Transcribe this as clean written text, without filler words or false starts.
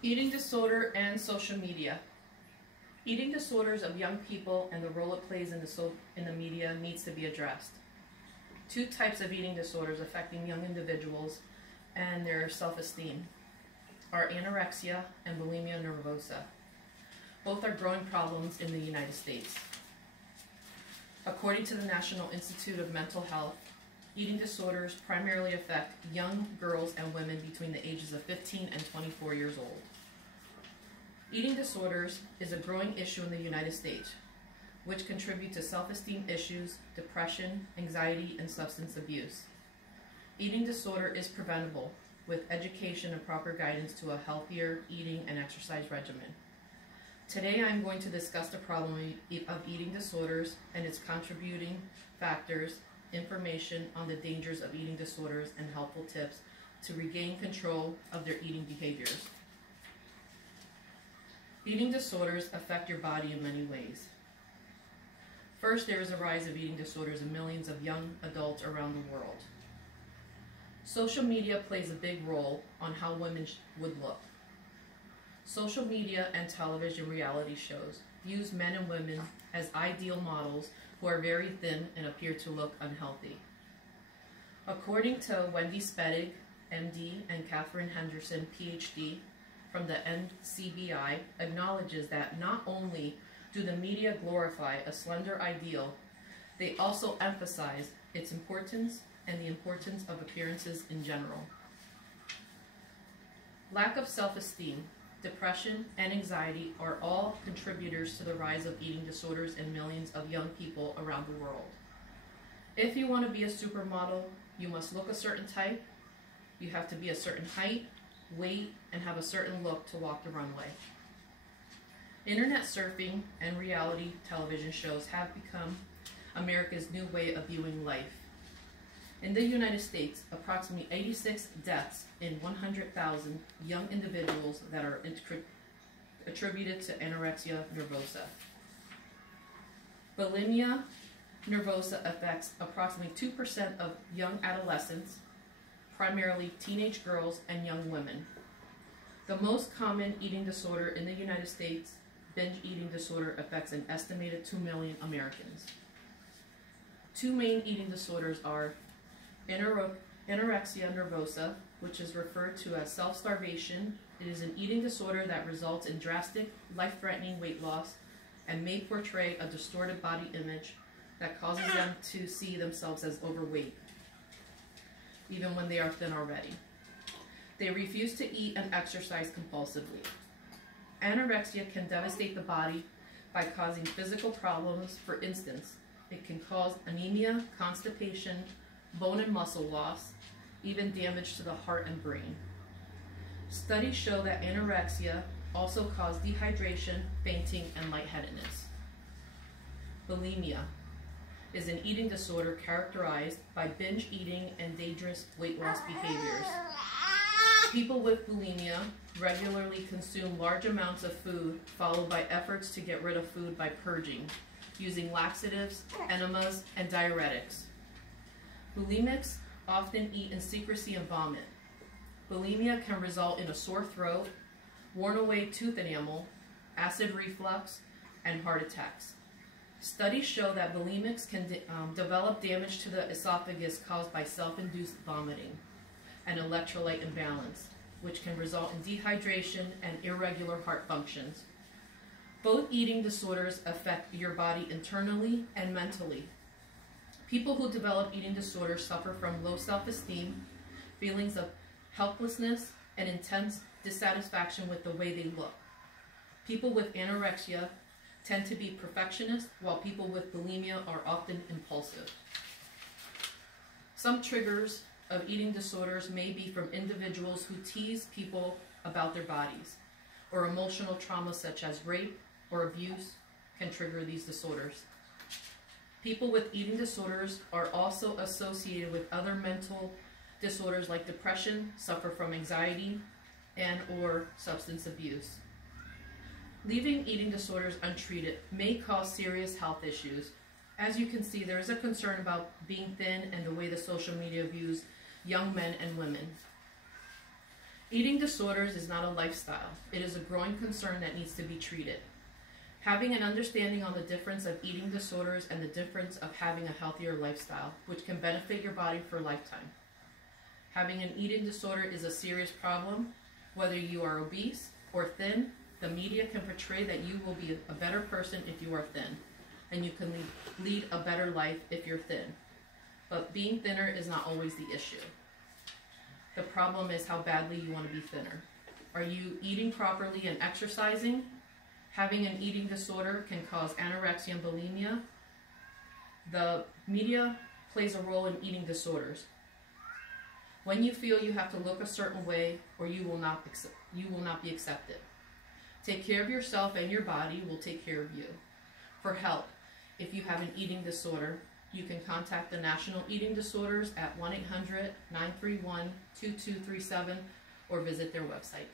Eating disorder and social media. Eating disorders of young people and the role it plays in the media needs to be addressed. Two types of eating disorders affecting young individuals and their self-esteem are anorexia and bulimia nervosa. Both are growing problems in the United States. According to the National Institute of Mental Health, eating disorders primarily affect young girls and women between the ages of 15 and 24 years old. Eating disorders is a growing issue in the United States, which contribute to self-esteem issues, depression, anxiety, and substance abuse. Eating disorder is preventable with education and proper guidance to a healthier eating and exercise regimen. Today I'm going to discuss the problem of eating disorders and its contributing factors, information on the dangers of eating disorders, and helpful tips to regain control of their eating behaviors. Eating disorders affect your body in many ways. First, there is a rise of eating disorders in millions of young adults around the world. Social media plays a big role on how women would look. Social media and television reality shows use men and women as ideal models who are very thin and appear to look unhealthy. According to Wendy Spedig, MD, and Catherine Henderson, PhD, from the NCBI, acknowledges that not only do the media glorify a slender ideal, they also emphasize its importance and the importance of appearances in general. Lack of self-esteem, depression, and anxiety are all contributors to the rise of eating disorders in millions of young people around the world. If you want to be a supermodel, you must look a certain type, you have to be a certain height, weight, and have a certain look to walk the runway. Internet surfing and reality television shows have become America's new way of viewing life. In the United States, approximately 86 deaths in 100,000 young individuals that are attributed to anorexia nervosa. Bulimia nervosa affects approximately 2% of young adolescents, primarily teenage girls and young women. The most common eating disorder in the United States, binge eating disorder, affects an estimated 2 million Americans. Two main eating disorders are anorexia nervosa, which is referred to as self-starvation. It is an eating disorder that results in drastic, life-threatening weight loss and may portray a distorted body image that causes them to see themselves as overweight, even when they are thin already. They refuse to eat and exercise compulsively. Anorexia can devastate the body by causing physical problems. For instance, it can cause anemia, constipation, bone and muscle loss, even damage to the heart and brain. Studies show that anorexia also causes dehydration, fainting, and lightheadedness. Bulimia is an eating disorder characterized by binge eating and dangerous weight loss behaviors. People with bulimia regularly consume large amounts of food, followed by efforts to get rid of food by purging, using laxatives, enemas, and diuretics. Bulimics often eat in secrecy and vomit. Bulimia can result in a sore throat, worn-away tooth enamel, acid reflux, and heart attacks. Studies show that bulimics can develop damage to the esophagus caused by self-induced vomiting and electrolyte imbalance, which can result in dehydration and irregular heart functions. Both eating disorders affect your body internally and mentally. People who develop eating disorders suffer from low self-esteem, feelings of helplessness, and intense dissatisfaction with the way they look. People with anorexia tend to be perfectionists, while people with bulimia are often impulsive. Some triggers of eating disorders may be from individuals who tease people about their bodies, or emotional trauma such as rape or abuse can trigger these disorders. People with eating disorders are also associated with other mental disorders like depression, suffer from anxiety, and or substance abuse. Leaving eating disorders untreated may cause serious health issues. As you can see, there is a concern about being thin and the way the social media views young men and women. Eating disorders is not a lifestyle. It is a growing concern that needs to be treated. Having an understanding on the difference of eating disorders and the difference of having a healthier lifestyle, which can benefit your body for a lifetime. Having an eating disorder is a serious problem. Whether you are obese or thin, the media can portray that you will be a better person if you are thin, and you can lead a better life if you're thin. But being thinner is not always the issue. The problem is how badly you want to be thinner. Are you eating properly and exercising? Having an eating disorder can cause anorexia and bulimia. The media plays a role in eating disorders. When you feel you have to look a certain way, or you will not be accepted. Take care of yourself, and your body will take care of you. For help, if you have an eating disorder, you can contact the National Eating Disorders at 1-800-931-2237 or visit their website.